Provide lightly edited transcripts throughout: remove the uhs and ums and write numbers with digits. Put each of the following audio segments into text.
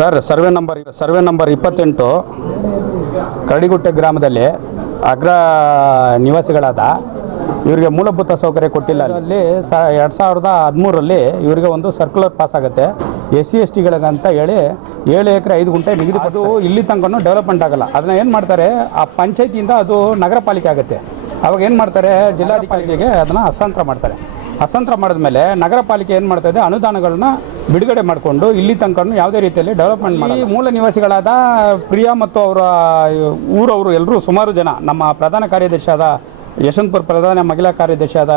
Sir survey number 28 ಕರಡಿಗುಟ್ಟೆ ಗ್ರಾಮದಲ್ಲಿ ಅಗ್ರ ನಿವಾಸಿಗಳಾದ ಇವರಿಗೆ ಮೂಲಭೂತ ಸೌಕರ್ಯ ಕೊಟ್ಟಿಲ್ಲ. ಅಲ್ಲಿ 2013ರಲ್ಲಿ ಇವರಿಗೆ ಒಂದು ಸರ್ಕ್ಯುಲರ್ ಪಾಸ್ ಆಗುತ್ತೆ. SC STಗಳಿಗಂತ ಹೇಳಿ 7 ಎಕರೆ 5 ಗುಂಟೆ ನಿಗದಿ. ಅದು ಇಲ್ಲಿ ತನಕ ಡೆವಲಪ್ಮೆಂಟ್ ಆಗಲ್ಲ. ಅದನ್ನ ಏನು ಮಾಡ್ತಾರೆ, ಆ ಪಂಚಾಯತಿಯಿಂದ ಅದು ನಗರ ಪಾಲಿಕೆ ಆಗುತ್ತೆ. ಅವಾಗ ಏನು ಮಾಡ್ತಾರೆ, ಜಿಲ್ಲಾಧಿಕಾರಿಗೆ ಅದನ್ನು ಹಸ್ತಾಂತರ ಮಾಡ್ತಾರೆ. ಹಸ್ತಾಂತರ ಮಾಡಿದ್ಮೇಲೆ ನಗರ ಪಾಲಿಕೆ ಏನು ಮಾಡ್ತಾ ಇದೆ, ಅನುದಾನಗಳನ್ನ ಬಿಡುಗಡೆ ಮಾಡಿಕೊಂಡು ಇಲ್ಲಿ ತನಕ ಯಾವುದೇ ರೀತಿಯಲ್ಲಿ ಡೆವಲಪ್ಮೆಂಟ್ ಮಾಡಿ ಈ ಮೂಲ ನಿವಾಸಿಗಳಾದ ಪ್ರಿಯಾ ಮತ್ತು ಅವರ ಊರವರು ಎಲ್ಲರೂ ಸುಮಾರು ಜನ, ನಮ್ಮ ಪ್ರಧಾನ ಕಾರ್ಯದರ್ಶಿಯಾದ ಯಶವಂತಪುರ ಪ್ರಧಾನ ಮಹಿಳಾ ಕಾರ್ಯದರ್ಶಿಯಾದ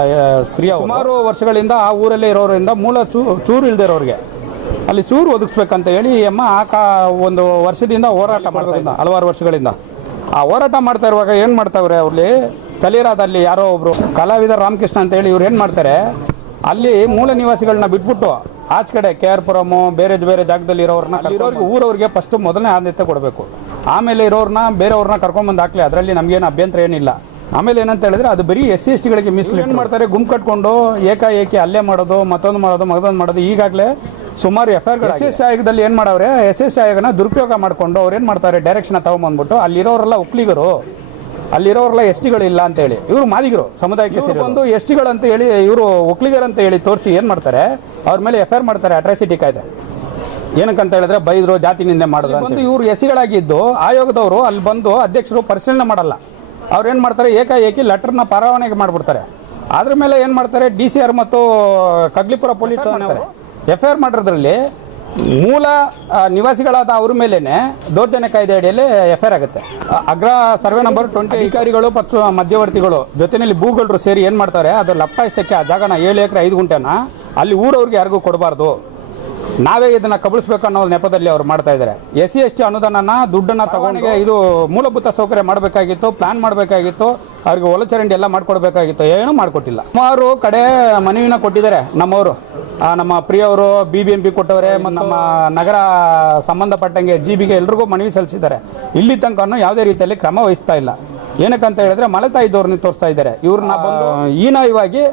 ಪ್ರಿಯಾ ಸುಮಾರು ವರ್ಷಗಳಿಂದ ಆ ಊರಲ್ಲೇ ಇರೋರಿಂದ ಮೂಲ ಚೂರು ಇಲ್ದಿರೋರಿಗೆ ಅಲ್ಲಿ ಚೂರು ಒದಗಿಸ್ಬೇಕಂತ ಹೇಳಿ ಒಂದು ವರ್ಷದಿಂದ ಹೋರಾಟ ಮಾಡೋದ್ರಿಂದ ಹಲವಾರು ವರ್ಷಗಳಿಂದ ಆ ಹೋರಾಟ ಮಾಡ್ತಾ ಇರುವಾಗ ಏನು ಮಾಡ್ತಾವ್ರೆ, ಅವ್ರಲ್ಲಿ ತಲೀರಾದಲ್ಲಿ ಯಾರೋ ಒಬ್ರು ಕಲಾವಿದ ರಾಮಕೃಷ್ಣ ಅಂತ ಹೇಳಿ ಇವ್ರು ಏನು ಮಾಡ್ತಾರೆ, ಅಲ್ಲಿ ಮೂಲ ನಿವಾಸಿಗಳನ್ನ ಬಿಟ್ಬಿಟ್ಟು ಆಚೆ ಕಡೆ KR ಪುರಮು ಬೇರೆ ಜಾಗದಲ್ಲಿ ಇರೋರನ್ನ ಇರೋರಿಗೆ ಊರವ್ರಿಗೆ ಫಸ್ಟ್ ಮೊದಲನೇ ಆದ್ಯತೆ ಕೊಡಬೇಕು. ಆಮೇಲೆ ಇರೋರನ್ನ ಬೇರೆಯವ್ರನ್ನ ಕರ್ಕೊಂಡ್ಬಂದು ಹಾಕ್ಲಿ, ಅದರಲ್ಲಿ ನಮಗೇನು ಅಭ್ಯಂತರ ಏನಿಲ್ಲ. ಆಮೇಲೆ ಏನಂತ ಹೇಳಿದ್ರೆ ಅದು ಬರೀ SC STಗಳಿಗೆ ಮೀಸಲು ಏನು ಮಾಡ್ತಾರೆ, ಗುಂಪು ಕಟ್ಕೊಂಡು ಏಕಾಏಕಿ ಅಲ್ಲೇ ಮಾಡೋದು, ಮತ್ತೊಂದು ಮಾಡೋದು. ಈಗಾಗಲೇ ಸುಮಾರು FIRಗಳು SS ಆಯೋಗದಲ್ಲಿ ಏನು ಮಾಡವ್ರೆ, SS ಆಯೋಗನ ದುರುಪಯೋಗ ಮಾಡಿಕೊಂಡು ಅವ್ರು ಏನು ಮಾಡ್ತಾರೆ, ಡೈರೆಕ್ಷನ್ ತಗೊಂಬಂದ್ಬಿಟ್ಟು ಅಲ್ಲಿರೋರೆಲ್ಲ ಒಕ್ಕಲಿಗರು, ಅಲ್ಲಿರೋರೆಲ್ಲ STಗಳು ಇಲ್ಲ ಅಂತ ಹೇಳಿ ಇವರು ಮಾದಿಗರು ಸಮುದಾಯಕ್ಕೆ ಸೇರಿ ಒಂದು STಗಳು ಅಂತ ಹೇಳಿ ಇವರು ಒಕ್ಕಲಿಗರು ಅಂತ ಹೇಳಿ ತೋರಿಸಿ ಏನು ಮಾಡ್ತಾರೆ, ಅವ್ರ ಮೇಲೆ FIR ಮಾಡ್ತಾರೆ. ಅಟ್ರಾಸಿಟಿ ಕಾಯ್ದೆ ಏನಕ್ಕಂತ ಹೇಳಿದ್ರೆ ಬೈದ್ರು, ಜಾತಿ ನಿಂದೆ ಮಾಡಿದ್ರು ಬಂದು ಇವರು SCಗಳಾಗಿದ್ದು ಆಯೋಗದವರು ಅಲ್ಲಿ ಬಂದು ಅಧ್ಯಕ್ಷರು ಪರಿಶೀಲನೆ ಮಾಡಲ್ಲ. ಅವ್ರು ಏನು ಮಾಡ್ತಾರೆ, ಏಕಾಏಕಿ ಲೆಟರ್ನ ಪರವಾನಗಿ ಮಾಡಿಬಿಡ್ತಾರೆ. ಅದ್ರ ಮೇಲೆ ಏನು ಮಾಡ್ತಾರೆ, DCR ಮತ್ತು ಕಗ್ಲಿಪುರ ಪೊಲೀಸ್ FIR ಮಾಡಿರೋದ್ರಲ್ಲಿ ಮೂಲ ನಿವಾಸಿಗಳಾದ ಅವ್ರ ಮೇಲೇ ದೌರ್ಜನ್ಯ ಕಾಯ್ದೆ ಅಡಿಯಲ್ಲಿ FIR ಆಗುತ್ತೆ. ಅಗ್ರ ಸರ್ವೆ ನಂಬರ್ 20 ಅಧಿಕಾರಿಗಳು ಮತ್ತು ಮಧ್ಯವರ್ತಿಗಳು ಜೊತೆಯಲ್ಲಿ ಭೂಗಳರು ಸೇರಿ ಏನು ಮಾಡ್ತಾರೆ, ಅದು ಲಪ್ಟಾಯಿಸೋಕ್ಕೆ ಆ ಜಾಗನ 7 ಎಕರೆ 5 ಗುಂಟೆನ ಅಲ್ಲಿ ಊರವ್ರಿಗೆ ಯಾರಿಗೂ ಕೊಡಬಾರ್ದು, ನಾವೇ ಇದನ್ನು ಕಬಳಿಸ್ಬೇಕು ಅನ್ನೋ ನೆಪದಲ್ಲಿ ಅವ್ರು ಮಾಡ್ತಾ ಇದ್ದಾರೆ. SC ST ಅನುದಾನನ ದುಡ್ಡನ್ನು ತಗೊಂಡಿಗೆ ಇದು ಮೂಲಭೂತ ಸೌಕರ್ಯ ಮಾಡಬೇಕಾಗಿತ್ತು, ಪ್ಲಾನ್ ಮಾಡಬೇಕಾಗಿತ್ತು, ಅವ್ರಿಗೆ ಒಳಚರಂಡಿ ಎಲ್ಲ ಮಾಡ್ಕೊಡ್ಬೇಕಾಗಿತ್ತು, ಏನೂ ಮಾಡಿಕೊಟ್ಟಿಲ್ಲ. ಸುಮಾರು ಕಡೆ ಮನವಿನ ಕೊಟ್ಟಿದ್ದಾರೆ ನಮ್ಮವರು, ನಮ್ಮ ಪ್ರಿಯವರು BBMP ಕೊಟ್ಟವರೆ, ನಮ್ಮ ನಗರ ಸಂಬಂಧಪಟ್ಟಂಗೆ GBಗೆ ಎಲ್ರಿಗೂ ಮನವಿ ಸಲ್ಲಿಸಿದ್ದಾರೆ. ಇಲ್ಲಿ ತನಕ ಯಾವುದೇ ರೀತಿಯಲ್ಲಿ ಕ್ರಮ ವಹಿಸ್ತಾ ಇಲ್ಲ. ಏನಕ್ಕಂತ ಹೇಳಿದ್ರೆ ಮಲತಾ ಇದ್ದವ್ರನ್ನ ತೋರಿಸ್ತಾ ಇದ್ದಾರೆ. ಇವ್ರನ್ನ ಬಂದು ಹೀನಾಯವಾಗಿ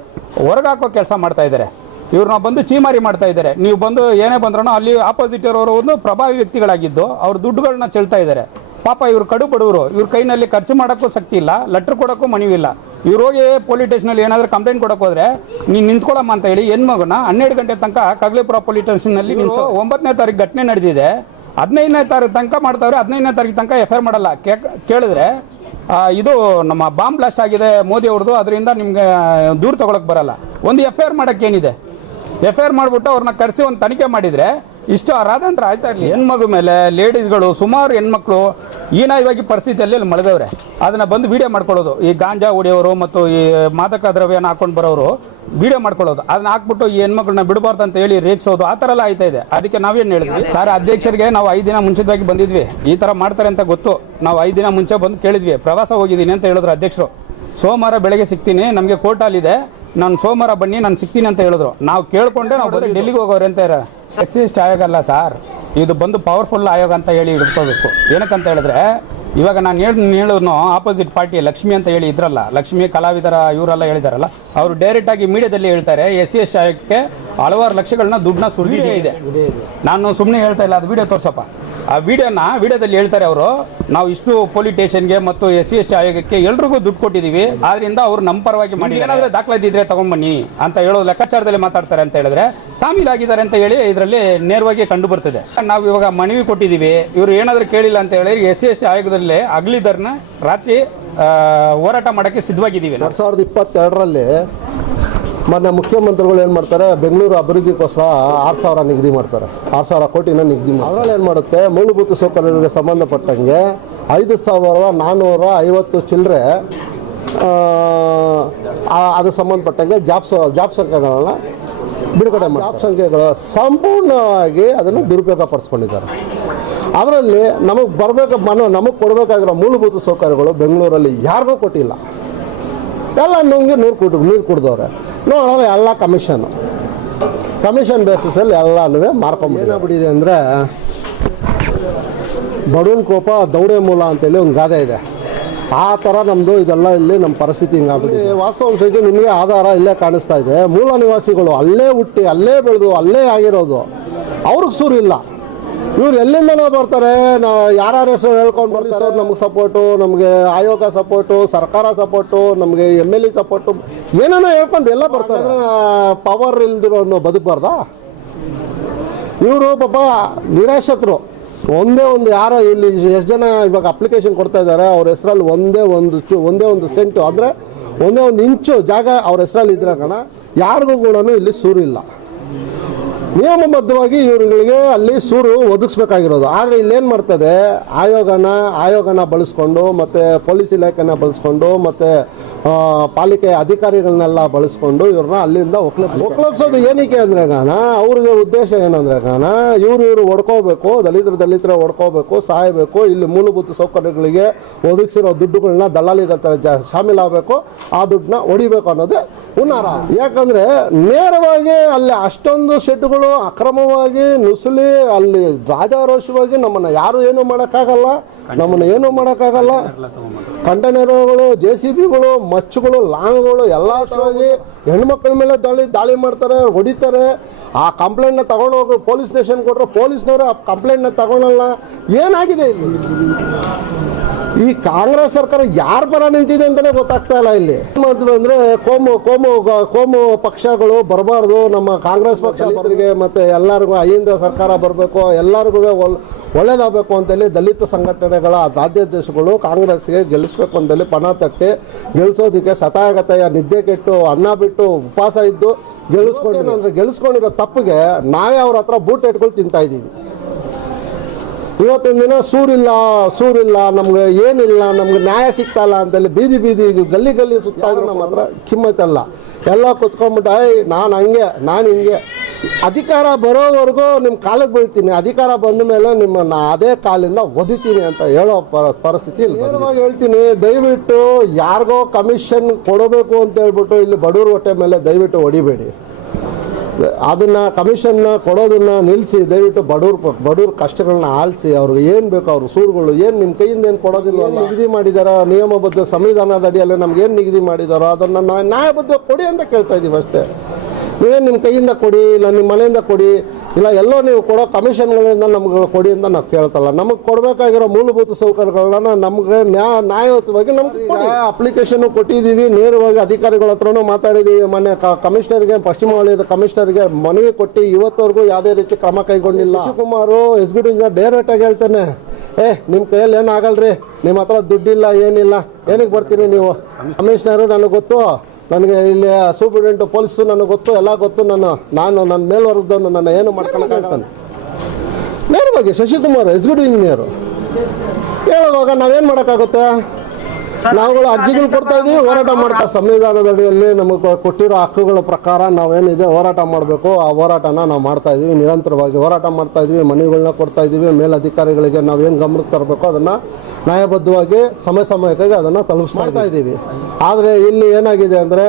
ಹೊರಗಾಕೋ ಕೆಲಸ ಮಾಡ್ತಾ ಇದ್ದಾರೆ. ಇವ್ರನ್ನ ಬಂದು ಚೀಮಾರಿ ಮಾಡ್ತಾ ಇದ್ದಾರೆ. ನೀವು ಬಂದು ಏನೇ ಬಂದ್ರೂ ಅಲ್ಲಿ ಆಪೋಸಿಟ್ ಇರೋರು ಒಂದು ಪ್ರಭಾವಿ ವ್ಯಕ್ತಿಗಳಾಗಿದ್ದು ಅವ್ರ ದುಡ್ಡುಗಳನ್ನ ಚೆಲ್ತಾ ಇದ್ದಾರೆ. ಪಾಪ ಇವ್ರು ಕಡು ಬಡವರು, ಇವ್ರ ಕೈನಲ್ಲಿ ಖರ್ಚು ಮಾಡೋಕ್ಕೂ ಶಕ್ತಿ ಇಲ್ಲ, ಲೆಟ್ರ್ ಕೊಡೋಕ್ಕೂ ಮನವಿಲ್ಲ. ಇವ್ರು ಹೋಗಿ ಪೊಲೀಸ್ ಸ್ಟೇಷನಲ್ಲಿ ಏನಾದರೂ ಕಂಪ್ಲೇಂಟ್ ಕೊಡೋಕೆ ಹೋದರೆ ನೀನು ನಿಂತ್ಕೊಳ್ಳಮ್ಮ ಅಂತ ಹೇಳಿ ಹೆಣ್ಮಗುನ 12 ಗಂಟೆ ತನಕ ಕಗ್ಲಿಪುರ ಪೊಲೀಸ್ ಸ್ಟೇಷನ್ನಲ್ಲಿ 9ನೇ ತಾರೀಕು ಘಟನೆ ನಡೆದಿದೆ. 15ನೇ ತಾರೀಕು ತನಕ ಮಾಡ್ತಾವ್ರೆ. 15ನೇ ತಾರೀಕು ತನಕ FIR ಮಾಡಲ್ಲ. ಕೇಳಿದ್ರೆ ಇದು ನಮ್ಮ ಬಾಂಬ್ ಬ್ಲಾಸ್ಟ್ ಆಗಿದೆ ಮೋದಿ ಅವ್ರದ್ದು, ಅದರಿಂದ ನಿಮಗೆ ದೂರ ತೊಗೊಳಕ್ಕೆ ಬರಲ್ಲ. ಒಂದು FIR ಮಾಡೋಕ್ಕೇನಿದೆ, FIR ಮಾಡಿಬಿಟ್ಟು ಅವ್ರನ್ನ ಕರೆಸಿ ಒಂದು ತನಿಖೆ ಮಾಡಿದರೆ ಇಷ್ಟು ರಾಧಾಂತರ ಆಯ್ತಾ ಇರಲಿ. ಹೆಣ್ಮಗು ಮೇಲೆ ಲೇಡೀಸ್ಗಳು ಸುಮಾರು ಹೆಣ್ಮಕ್ಳು ಹೀನಾಯವಾಗಿ ಪರಿಸ್ಥಿತಿಯಲ್ಲಿ ಅಲ್ಲಿ ಮಳೆದವ್ರೆ. ಅದನ್ನು ಬಂದು ವಿಡಿಯೋ ಮಾಡ್ಕೊಳ್ಳೋದು, ಈ ಗಾಂಜಾ ಹೊಡೆಯೋರು ಮತ್ತು ಈ ಮಾದಕ ದ್ರವ್ಯನ ಹಾಕೊಂಡು ಬರೋರು ವಿಡಿಯೋ ಮಾಡ್ಕೊಳ್ಳೋದು, ಅದನ್ನ ಹಾಕ್ಬಿಟ್ಟು ಈ ಹೆಣ್ಮಕ್ಳನ್ನ ಬಿಡಬಾರ್ದು ಅಂತ ಹೇಳಿ ರೇಗಿಸೋದು, ಆ ಥರ ಎಲ್ಲ ಆಯ್ತಾ ಇದೆ. ಅದಕ್ಕೆ ನಾವೇನು ಹೇಳಿದ್ವಿ ಸರ್, ಅಧ್ಯಕ್ಷರಿಗೆ ನಾವು 5 ದಿನ ಮುಂಚಿತವಾಗಿ ಬಂದಿದ್ವಿ, ಈ ಥರ ಮಾಡ್ತಾರೆ ಅಂತ ಗೊತ್ತು. ನಾವು 5 ದಿನ ಮುಂಚೆ ಬಂದು ಕೇಳಿದ್ವಿ, ಪ್ರವಾಸ ಹೋಗಿದ್ದೀನಿ ಅಂತ ಹೇಳಿದ್ರು ಅಧ್ಯಕ್ಷರು. ಸೋಮವಾರ ಬೆಳಗ್ಗೆ ಸಿಗ್ತೀನಿ, ನಮಗೆ ಕೋರ್ಟಲ್ಲಿದೆ, ನಾನು ಸೋಮವಾರ ಬನ್ನಿ ನಾನು ಸಿಗ್ತೀನಿ ಅಂತ ಹೇಳಿದ್ರು. ನಾವು ಕೇಳ್ಕೊಂಡೆ ನಾವು ಡೆಲ್ಲಿಗೆ ಹೋಗೋರು ಅಂತ. SC ST ಆಯೋಗ ಅಲ್ಲ ಸರ್, ಇದು ಬಂದು ಪವರ್ಫುಲ್ ಆಯೋಗ ಅಂತ ಹೇಳಿ ಇಟ್ಕೋಬೇಕು. ಏನಕ್ಕಂತ ಹೇಳಿದ್ರೆ ಇವಾಗ ನಾನು ಹೇಳೋನು ಆಪೋಸಿಟ್ ಪಾರ್ಟಿ ಲಕ್ಷ್ಮಿ ಅಂತ ಹೇಳಿ ಇದ್ರಲ್ಲ, ಲಕ್ಷ್ಮಿ ಕಲಾವಿದರ ಇವರೆಲ್ಲ ಹೇಳಿದಾರಲ್ಲ, ಅವರು ಡೈರೆಕ್ಟಾಗಿ ಮೀಡಿಯಾದಲ್ಲಿ ಹೇಳ್ತಾರೆ SC ST ಆಯೋಗಕ್ಕೆ ಹಲವಾರು ಲಕ್ಷಗಳನ್ನ ದುಡ್ಡನ್ನ ಸುರಿದೇ ಇದೆ. ನಾನು ಸುಮ್ಮನೆ ಹೇಳ್ತಾ ಇಲ್ಲ, ಅದು ವಿಡಿಯೋ ತೋರ್ಸಪ್ಪ. ಆ ವಿಡಿಯೋದಲ್ಲಿ ಹೇಳ್ತಾರೆ ಅವರು, ನಾವು ಇಷ್ಟು ಪೊಲೀಸ್ ಸ್ಟೇಷನ್ಗೆ ಮತ್ತು SC ST ಆಯೋಗಕ್ಕೆ ಎಲ್ರಿಗೂ ದುಡ್ಡು ಕೊಟ್ಟಿದ್ದೀವಿ, ಆದ್ರಿಂದ ಅವರು ನಮ್ಮ ಪರವಾಗಿ ಮಾಡಿ ಏನಾದರೂ ದಾಖಲಾತಿದ್ರೆ ತಗೊಂಡ್ಬನ್ನಿ ಅಂತ ಹೇಳೋ ಲೆಕ್ಕಾಚಾರದಲ್ಲಿ ಮಾತಾಡ್ತಾರೆ ಅಂತ ಹೇಳಿದ್ರೆ ಸಾಮೀಲಾಗಿದ್ದಾರೆ ಅಂತ ಹೇಳಿ ಇದರಲ್ಲಿ ನೇರವಾಗಿ ಕಂಡು ಬರ್ತದೆ. ನಾವು ಇವಾಗ ಮನವಿ ಕೊಟ್ಟಿದ್ದೀವಿ, ಇವರು ಏನಾದರೂ ಕೇಳಿಲ್ಲ ಅಂತ ಹೇಳಿ SC ST ಆಯೋಗದಲ್ಲಿ ಅಗಲಿದರ್ನ ರಾತ್ರಿ ಹೋರಾಟ ಮಾಡೋಕ್ಕೆ ಸಿದ್ಧವಾಗಿದ್ದೀವಿ. 2022ರಲ್ಲಿ ಮೊನ್ನೆ ಮುಖ್ಯಮಂತ್ರಿಗಳು ಏನು ಮಾಡ್ತಾರೆ, ಬೆಂಗಳೂರು ಅಭಿವೃದ್ಧಿಗೋಸ್ಕರ 6,000 ನಿಗದಿ ಮಾಡ್ತಾರೆ, 6,000 ಕೋಟಿನ ನಿಗದಿ ಮಾಡ್ತಾರೆ. ಅದರಲ್ಲಿ ಏನು ಮಾಡುತ್ತೆ, ಮೂಲಭೂತ ಸೌಕರ್ಯಗಳಿಗೆ ಸಂಬಂಧಪಟ್ಟಂಗೆ 5,450 ಚಿಲ್ಲರೆ ಅದು ಸಂಬಂಧಪಟ್ಟಂಗೆ ಜಾಬ್ ಸಂಖ್ಯೆಗಳನ್ನು ಬಿಡುಗಡೆ ಮಾಡಿ ಜಾಬ್ ಸಂಖ್ಯೆಗಳು ಸಂಪೂರ್ಣವಾಗಿ ಅದನ್ನು ದುರುಪಯೋಗ ಪಡಿಸ್ಕೊಂಡಿದ್ದಾರೆ. ಅದರಲ್ಲಿ ನಮಗೆ ಕೊಡಬೇಕಾಗಿರೋ ಮೂಲಭೂತ ಸೌಕರ್ಯಗಳು ಬೆಂಗಳೂರಲ್ಲಿ ಯಾರಿಗೂ ಕೊಟ್ಟಿಲ್ಲ. ಎಲ್ಲ ನಮಗೆ ನೀರು ಕುಡಿದವ್ರೆ. ನೋಡೋಣ ಎಲ್ಲ ಕಮಿಷನ್ ಬೇಸಿಸಲ್ಲಿ ಎಲ್ಲನೂ ಮಾರ್ಕೊಂಬಿಟ್ಟಿದೆ. ಅಂದರೆ ಬಡವನ ಕೋಪ ದೌಡೆ ಮೂಲ ಅಂತೇಳಿ ಒಂದು ಗಾದೆ ಇದೆ. ಆ ಥರ ನಮ್ಮದು ಇದೆಲ್ಲ ಇಲ್ಲಿ ನಮ್ಮ ಪರಿಸ್ಥಿತಿ ಹಿಂಗಾಗ್ಬಿಟ್ಟಿದೆ. ವಾಸ್ತವಾಂಶಕ್ಕೆ ನಿಮಗೆ ಆಧಾರ ಇಲ್ಲೇ ಕಾಣಿಸ್ತಾ ಇದೆ. ಮೂಲ ನಿವಾಸಿಗಳು ಅಲ್ಲೇ ಹುಟ್ಟಿ ಅಲ್ಲೇ ಬೆಳೆದು ಅಲ್ಲೇ ಆಗಿರೋದು, ಅವ್ರಿಗೆ ಸೂರು ಇಲ್ಲ. ಇವ್ರು ಎಲ್ಲಿಂದನೋ ಬರ್ತಾರೆ, ಯಾರ್ಯಾರ ಹೆಸರು ಹೇಳ್ಕೊಂಡು ಪೊಲೀಸವ್ರು ನಮಗೆ ಸಪೋರ್ಟು, ನಮಗೆ ಆಯೋಗ ಸಪೋರ್ಟು, ಸರ್ಕಾರ ಸಪೋರ್ಟು, ನಮಗೆ MLA ಸಪೋರ್ಟು, ಏನೇನೋ ಹೇಳ್ಕೊಂಡು ಎಲ್ಲ ಬರ್ತಾರೆ. ಪವರ್ ಇಲ್ದಿರೋ ಬದುಕಬಾರ್ದಾ? ಇವರು ಪಾಪ ನಿರಾಶತರು. ಒಂದೇ ಒಂದು ಯಾರೋ ಇಲ್ಲಿ ಎಷ್ಟು ಜನ ಇವಾಗ ಅಪ್ಲಿಕೇಶನ್ ಕೊಡ್ತಾ ಇದ್ದಾರೆ, ಅವ್ರ ಹೆಸರಲ್ಲಿ ಒಂದೇ ಒಂದು ಸೆಂಟು ಅಂದರೆ ಒಂದೇ ಒಂದು ಇಂಚು ಜಾಗ ಅವ್ರ ಹೆಸರಲ್ಲಿ ಇದ್ರೆ ಕಣ ಯಾರಿಗೂ ಕೂಡ ಇಲ್ಲಿ ಸೂರಿಲ್ಲ. ನಿಯಮಬದ್ಧವಾಗಿ ಇವ್ರುಗಳಿಗೆ ಅಲ್ಲಿ ಸೂರು ಒದಗಿಸ್ಬೇಕಾಗಿರೋದು. ಆದರೆ ಇಲ್ಲೇನು ಮಾಡ್ತದೆ, ಆಯೋಗನ ಬಳಸ್ಕೊಂಡು ಮತ್ತು ಪೊಲೀಸ್ ಇಲಾಖೆನ ಬಳಸ್ಕೊಂಡು ಮತ್ತು ಪಾಲಿಕೆ ಅಧಿಕಾರಿಗಳನ್ನೆಲ್ಲ ಬಳಸ್ಕೊಂಡು ಇವ್ರನ್ನ ಅಲ್ಲಿಂದ ಒಕ್ಲಪ್ಸೋದು ಏನಕ್ಕೆ ಅಂದರೆ ಅವ್ರಿಗೆ ಉದ್ದೇಶ ಏನಂದರೆ ಇವರು ಹೊಡ್ಕೋಬೇಕು, ದಲಿತರ ಹೊಡ್ಕೋಬೇಕು, ಸಾಯಬೇಕು, ಇಲ್ಲಿ ಮೂಲಭೂತ ಸೌಕರ್ಯಗಳಿಗೆ ಒದಗಿಸಿರೋ ದುಡ್ಡುಗಳನ್ನ ದಲ್ಲಾಳಿಗಳ ಶಾಮೀಲಾಗಬೇಕು, ಆ ದುಡ್ಡನ್ನ ಹೊಡಿಬೇಕು ಅನ್ನೋದೇ ಹುನ್ನಾರ. ಯಾಕಂದರೆ ನೇರವಾಗಿ ಅಲ್ಲಿ ಅಷ್ಟೊಂದು ಶೆಡ್ಡುಗಳು ಅಕ್ರಮವಾಗಿ ನುಸುಲಿ ಅಲ್ಲಿ ರಾಜಾರೋಷವಾಗಿ ನಮ್ಮನ್ನು ಯಾರು ಏನೂ ಮಾಡೋಕ್ಕಾಗಲ್ಲ, ಕಂಟೈನರ್ಗಳು, JCBಗಳು, ಮಚ್ಚುಗಳು, ಲಾಂಗ್ಗಳು ಎಲ್ಲ ತರವಾಗಿ ಹೆಣ್ಮಕ್ಳ ಮೇಲೆ ದಾಳಿ ಮಾಡ್ತಾರೆ, ಹೊಡಿತಾರೆ. ಆ ಕಂಪ್ಲೇಂಟ್ನ ತಗೊಂಡೋಗಿ ಪೊಲೀಸ್ ಸ್ಟೇಷನ್ ಕೊಟ್ಟರೆ ಪೊಲೀಸ್ನವರು ಆ ಕಂಪ್ಲೇಂಟ್ನ ತಗೊಳಲ್ಲ. ಏನಾಗಿದೆ ಇಲ್ಲಿ? ಈ ಕಾಂಗ್ರೆಸ್ ಸರ್ಕಾರ ಯಾರ ಪರ ನಿಂತಿದೆ ಅಂತಲೇ ಗೊತ್ತಾಗ್ತಾ ಇಲ್ಲ. ಇಲ್ಲಿ ಅಂದರೆ ಕೋಮು ಪಕ್ಷಗಳು ಬರಬಾರ್ದು, ನಮ್ಮ ಕಾಂಗ್ರೆಸ್ ಪಕ್ಷರಿಗೆ ಮತ್ತು ಎಲ್ಲರಿಗೂ ಅಹಿಂದ ಸರ್ಕಾರ ಬರಬೇಕು, ಎಲ್ಲರಿಗೂ ಒಳ್ಳೇದಾಗಬೇಕು ಅಂತೇಳಿ ದಲಿತ ಸಂಘಟನೆಗಳ ರಾಜ್ಯಾಧ್ಯಕ್ಷಗಳು ಕಾಂಗ್ರೆಸ್ಗೆ ಗೆಲ್ಲಿಸ್ಬೇಕು ಅಂತೇಳಿ ಪಣ ತಟ್ಟಿ ಗೆಲ್ಲಿಸೋದಕ್ಕೆ ಸತಾಗತೆಯ ನಿದ್ದೆ ಕೆಟ್ಟು ಅನ್ನ ಬಿಟ್ಟು ಉಪವಾಸ ಇದ್ದು ಗೆಲ್ಲಿಸ್ಕೊಂಡಿರೋ ತಪ್ಪಿಗೆ ನಾವೇ ಅವ್ರ ಹತ್ರ ಬೂಟ್ ಇಟ್ಕೊಂಡು ತಿಂತಾ ಇದ್ದೀವಿ. ಇವತ್ತಿನ ದಿನ ಸೂರಿಲ್ಲ, ನಮ್ಗೆ ಏನಿಲ್ಲ, ನಮ್ಗೆ ನ್ಯಾಯ ಸಿಗ್ತಾಯಿಲ್ಲ ಅಂತೇಳಿ ಬೀದಿ ಗಲ್ಲಿ ಸುತ್ತಾದ್ರು ನಮ್ಮ ಹತ್ರ ಕಿಮ್ಮತ್ತಲ್ಲ. ಎಲ್ಲ ಕುತ್ಕೊಂಡ್ಬಿಟ್ಟು ನಾನು ಹಿಂಗೆ ಅಧಿಕಾರ ಬರೋವರೆಗೂ ನಿಮ್ಮ ಕಾಲಕ್ಕೆ ಬೀಳ್ತೀನಿ, ಅಧಿಕಾರ ಬಂದ ಮೇಲೆ ನಿಮ್ಮನ್ನು ಅದೇ ಕಾಲಿಂದ ಒದಿತೀನಿ ಅಂತ ಹೇಳೋ ಪರಿಸ್ಥಿತಿ ಇಲ್ಲಿ. ನೇರವಾಗಿ ಹೇಳ್ತೀನಿ, ದಯವಿಟ್ಟು ಯಾರಿಗೋ ಕಮಿಷನ್ ಕೊಡಬೇಕು ಅಂತ ಹೇಳ್ಬಿಟ್ಟು ಇಲ್ಲಿ ಬಡವ್ರ ಹೊಟ್ಟೆ ಮೇಲೆ ದಯವಿಟ್ಟು ಹೊಡಿಬೇಡಿ. ಅದನ್ನು ಕಮಿಷನ್ನ ಕೊಡೋದನ್ನು ನಿಲ್ಲಿಸಿ ದಯವಿಟ್ಟು ಬಡವ್ರ ಕಷ್ಟಗಳನ್ನ ಆಲಿಸಿ ಅವ್ರಿಗೆ ಏನು ಬೇಕು ಅವ್ರ ಸೂರುಗಳು ಏನು ನಿಮ್ಮ ಕೈಯಿಂದ ಏನು ಕೊಡೋದಿಲ್ಲ, ನಿಗದಿ ಮಾಡಿದಾರೋ ನಿಯಮಬದ್ಧ ಸಂವಿಧಾನದ ಅಡಿಯಲ್ಲಿ ನಮ್ಗೇನು ನಿಗದಿ ಮಾಡಿದಾರೋ ಅದನ್ನು ನ್ಯಾಯಬದ್ಧವಾಗಿ ಕೊಡಿ ಅಂತ ಕೇಳ್ತಾ ಇದ್ದೀವಿ ಅಷ್ಟೇ. ನೀವೇನು ನಿಮ್ಮ ಕೈಯಿಂದ ಕೊಡಿ, ಇಲ್ಲ ನಿಮ್ಮ ಮನೆಯಿಂದ ಕೊಡಿ, ಇಲ್ಲ ಎಲ್ಲೋ ನೀವು ಕೊಡೋ ಕಮಿಷನ್ಗಳಿಂದ ನಮ್ಗೆ ಕೊಡಿ ಅಂತ ನಾವು ಕೇಳ್ತಲ್ಲ. ನಮಗೆ ಕೊಡಬೇಕಾಗಿರೋ ಮೂಲಭೂತ ಸೌಕರ್ಯಗಳನ್ನ ನಮಗೆ ನ್ಯಾಯಯುತವಾಗಿ ನಮ್ಗೆ ಅಪ್ಲಿಕೇಶನ್ ಕೊಟ್ಟಿದ್ದೀವಿ. ನೇರವಾಗಿ ಅಧಿಕಾರಿಗಳ ಹತ್ರನೂ ಮಾತಾಡಿದ್ದೀವಿ. ಮೊನ್ನೆ ಕಮಿಷನರ್ಗೆ, ಪಶ್ಚಿಮ ವಲಯದ ಕಮಿಷನರ್ಗೆ ಮನವಿ ಕೊಟ್ಟು ಇವತ್ತವರೆಗೂ ಯಾವುದೇ ರೀತಿ ಕ್ರಮ ಕೈಗೊಂಡಿಲ್ಲ. ಶಿವಕುಮಾರ್ ಎಕ್ಸಿಕ್ಯೂಟಿವ್ ಇಂಜಿನಿಯರ್ ಡೈರೆಕ್ಟಾಗಿ ಹೇಳ್ತಾನೆ, ನಿಮ್ಮ ಕೈಯಲ್ಲಿ ಏನು ಆಗಲ್ರಿ, ನಿಮ್ಮ ಹತ್ರ ದುಡ್ಡಿಲ್ಲ, ಏನಿಲ್ಲ, ಏನಕ್ಕೆ ಬರ್ತೀನಿ ನೀವು? ಕಮಿಷನರು ನನಗೆ ಗೊತ್ತು, ನನಗೆ ಇಲ್ಲಿ ಸೂಪರಿಂಟೆಂಡೆಂಟು ಪೊಲೀಸು ನನಗೆ ಗೊತ್ತು, ಎಲ್ಲ ಗೊತ್ತು, ನಾನು ನನ್ನ ಮೇಲ್ವರ್ಗದವನು, ನನ್ನ ಏನು ಮಾಡ್ಕೊಳಕ್ಕಾಗ್ತಾನೆ. ನೇರವಾಗಿ ಶಶಿಕುಮಾರ್ ಎಕ್ಸಿಕ್ಯೂಟಿವ್ ಇಂಜಿನಿಯರು ಹೇಳುವಾಗ ನಾವೇನು ಮಾಡೋಕ್ಕಾಗುತ್ತೆ? ನಾವುಗಳು ಅರ್ಜಿಗಳು ಕೊಡ್ತಾ ಇದ್ದೀವಿ, ಹೋರಾಟ ಮಾಡ್ತಾ ಸಂವಿಧಾನದ ಅಡಿಯಲ್ಲಿ ನಮಗೆ ಕೊಟ್ಟಿರೋ ಹಕ್ಕುಗಳ ಪ್ರಕಾರ ನಾವೇನಿದೆ ಹೋರಾಟ ಮಾಡಬೇಕು, ಆ ಹೋರಾಟನ ನಾವು ಮಾಡ್ತಾ ಇದ್ದೀವಿ. ನಿರಂತರವಾಗಿ ಹೋರಾಟ ಮಾಡ್ತಾ ಇದ್ದೀವಿ, ಮನವಿಗಳನ್ನ ಕೊಡ್ತಾ ಇದ್ದೀವಿ. ಮೇಲಧಿಕಾರಿಗಳಿಗೆ ನಾವೇನು ಗಮನಕ್ಕೆ ತರಬೇಕು ಅದನ್ನು ನ್ಯಾಯಬದ್ಧವಾಗಿ ಸಮಯಕ್ಕೆ ಅದನ್ನು ತಲುಪಿಸ್ತಾ ಇದ್ದೀವಿ. ಆದರೆ ಇಲ್ಲಿ ಏನಾಗಿದೆ ಅಂದರೆ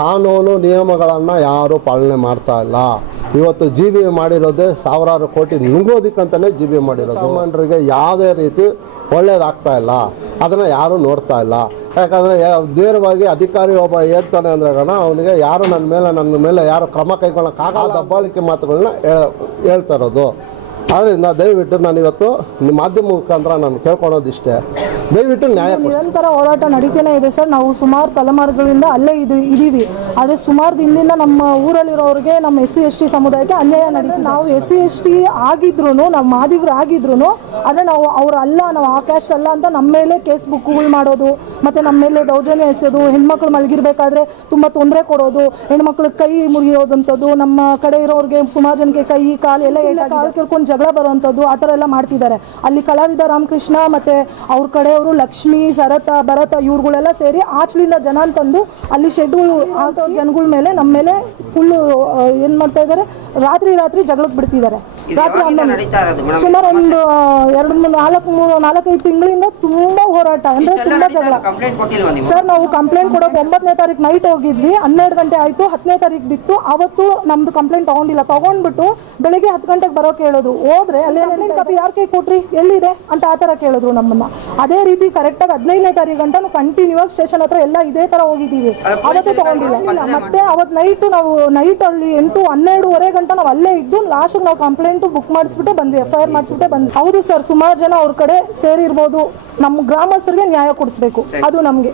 ಕಾನೂನು ನಿಯಮಗಳನ್ನು ಯಾರೂ ಪಾಲನೆ ಮಾಡ್ತಾ ಇಲ್ಲ. ಇವತ್ತು GBA ಮಾಡಿರೋದೇ ಸಾವಿರಾರು ಕೋಟಿ ನುಂಗೋದಕ್ಕಂತಲೇ GBA ಮಾಡಿರೋದು. ಸಾಮಾನ್ಯರಿಗೆ ಯಾವುದೇ ರೀತಿ ಒಳ್ಳೇದಾಗ್ತಾ ಇಲ್ಲ, ಅದನ್ನು ಯಾರೂ ನೋಡ್ತಾ ಇಲ್ಲ. ಯಾಕಂದರೆ ನೇರವಾಗಿ ಅಧಿಕಾರಿ ಒಬ್ಬ ಹೇಳ್ತಾನೆ ಅಂದರೆ ಅವನಿಗೆ ಯಾರು ನನ್ನ ಮೇಲೆ ಯಾರು ಕ್ರಮ ಕೈಗೊಳ್ಳೋಕ್ಕಾಗಲ್ಲ ದಬ್ಬಾಳಿಕೆ ಮಾತುಗಳನ್ನ ಹೇಳ್ತಾ ಇರೋದು. ಆದ್ದರಿಂದ ದಯವಿಟ್ಟು ನಾನಿವತ್ತು ನಿಮ್ಮ ಮಾಧ್ಯಮ ಮುಖಾಂತರ ನಾನು ಕೇಳ್ಕೊಳೋದಿಷ್ಟೇ, ದಯವಿಟ್ಟು ನ್ಯಾಯ. ನಿರಂತರ ಹೋರಾಟ ನಡೀತಾನೆ ಇದೆ ಸರ್. ನಾವು ಸುಮಾರು ತಲೆಮಾರುಗಳಿಂದ ಅಲ್ಲೇ ಇದೀವಿ. ಆದರೆ ಸುಮಾರು ದಿನದಿಂದ ನಮ್ಮ ಊರಲ್ಲಿರೋರಿಗೆ, ನಮ್ಮ SC/ST ಸಮುದಾಯಕ್ಕೆ ಅನ್ಯಾಯ ನಡೀತದೆ. ನಾವು SC/ST ಆಗಿದ್ರು, ನಾವು ಮಾದಿಗರು ಆಗಿದ್ರು, ಆದರೆ ನಾವು ಅವರಲ್ಲ, ನಾವು ಆ ಕ್ಯಾಸ್ಟ್ ಅಲ್ಲ ಅಂತ ನಮ್ಮ ಮೇಲೆ ಕೇಸ್ ಬುಕ್ಗಳು ಮಾಡೋದು, ಮತ್ತು ನಮ್ಮ ಮೇಲೆ ದೌರ್ಜನ್ಯ ಎಸೆಯೋದು, ಹೆಣ್ಮಕ್ಳು ಮಲಗಿರ್ಬೇಕಾದ್ರೆ ತುಂಬ ತೊಂದರೆ ಕೊಡೋದು, ಹೆಣ್ಮಕ್ಳಿಗೆ ಕೈ ಮುರಿಯೋದಂಥದ್ದು, ನಮ್ಮ ಕಡೆ ಇರೋರಿಗೆ ಸುಮಾರು ಜನಕ್ಕೆ ಕೈ ಕಾಲು ಎಲ್ಲ ಕಾಲು ಕೇಳ್ಕೊಂಡು ಜಗಳ ಬರೋವಂಥದ್ದು, ಆ ಥರ ಎಲ್ಲ ಮಾಡ್ತಿದ್ದಾರೆ. ಅಲ್ಲಿ ಕಲಾವಿದ ರಾಮಕೃಷ್ಣ ಮತ್ತು ಅವ್ರ ಕಡೆಯವರು ಲಕ್ಷ್ಮಿ, ಭರತ ಇವ್ರುಗಳೆಲ್ಲ ಸೇರಿ ಆಚಲಿಂದ ಜನ ಅಂತಂದು ಅಲ್ಲಿ ಶೆಡ್ಗಳು ಹಾಕೋ ಜನಗಳ ಮೇಲೆ, ನಮ್ಮ ಮೇಲೆ ಫುಲ್ಲು ಏನು ಮಾಡ್ತಾ ಇದ್ದಾರೆ, ರಾತ್ರಿ ಜಗಳಕ್ಕೆ ಬಿಡ್ತಿದ್ದಾರೆ. ರಾತ್ರಿ ಸುಮಾರು ಒಂದು 4-5 ತಿಂಗಳಿಂದ ತುಂಬ ಹೋರಾಟ, ಅಂದರೆ ತುಂಬ ಜಗಳ ಸರ್. ನಾವು ಕಂಪ್ಲೇಂಟ್ ಕೊಡೋಕೆ 9ನೇ ತಾರೀಕು ನೈಟ್ ಹೋಗಿದ್ವಿ, 12 ಗಂಟೆ ಆಯಿತು, 10ನೇ ತಾರೀಕು ಬಿತ್ತು. ಅವತ್ತು ನಮ್ಮದು ಕಂಪ್ಲೇಂಟ್ ತೊಗೊಂಡ್ಬಿಟ್ಟು ಬೆಳಗ್ಗೆ 10 ಗಂಟೆಗೆ ಬರೋಕೆ ಹೇಳೋದು. ಹೋದ್ರೆ ಅಲ್ಲಿ ಕಾಪಿ ಯಾರ ಕೈ ಕೊಟ್ರಿ, ಎಲ್ಲಿದೆ ಅಂತ ಆ ಥರ ಕೇಳಿದ್ರು ನಮ್ಮನ್ನು. ಅದೇ ರೀತಿ ಕರೆಕ್ಟಾಗಿ 15ನೇ ತಾರೀಕು ಗಂಟ ನಾವು ಕಂಟಿನ್ಯೂ ಆಗಿ ಸ್ಟೇಷನ್ ಹತ್ರ ಎಲ್ಲ ಇದೇ ಥರ ಹೋಗಿದ್ದೀವಿ. ಅವತ್ತೇ ತೊಗೊಂಡಿಲ್ಲ. ಮತ್ತೆ ಅವತ್ತು ನಾವು ನೈಟ್ ಅಲ್ಲಿ 8-12 ಗಂಟೆ ನಾವು ಅಲ್ಲೇ ಇದ್ದು ಲಾಸ್ಟಿಗೆ ನಾವು ಕಂಪ್ಲೇಂಟ್ ಕಂಪ್ಲೇಂಟು ಬುಕ್ ಮಾಡಿಸ್ಬಿಟ್ಟೆ ಬಂದ್ವಿ, FIR ಮಾಡಿಸ್ಬಿಟ್ಟೆ ಬಂದ್ವಿ. ಹೌದು ಸರ್, ಸುಮಾರು ಜನ ಅವ್ರ ಕಡೆ ಸೇರಿರ್ಬೋದು. ನಮ್ಮ ಗ್ರಾಮಸ್ಥರಿಗೆ ನ್ಯಾಯ ಕೊಡಿಸ್ಬೇಕು, ಅದು ನಮಗೆ.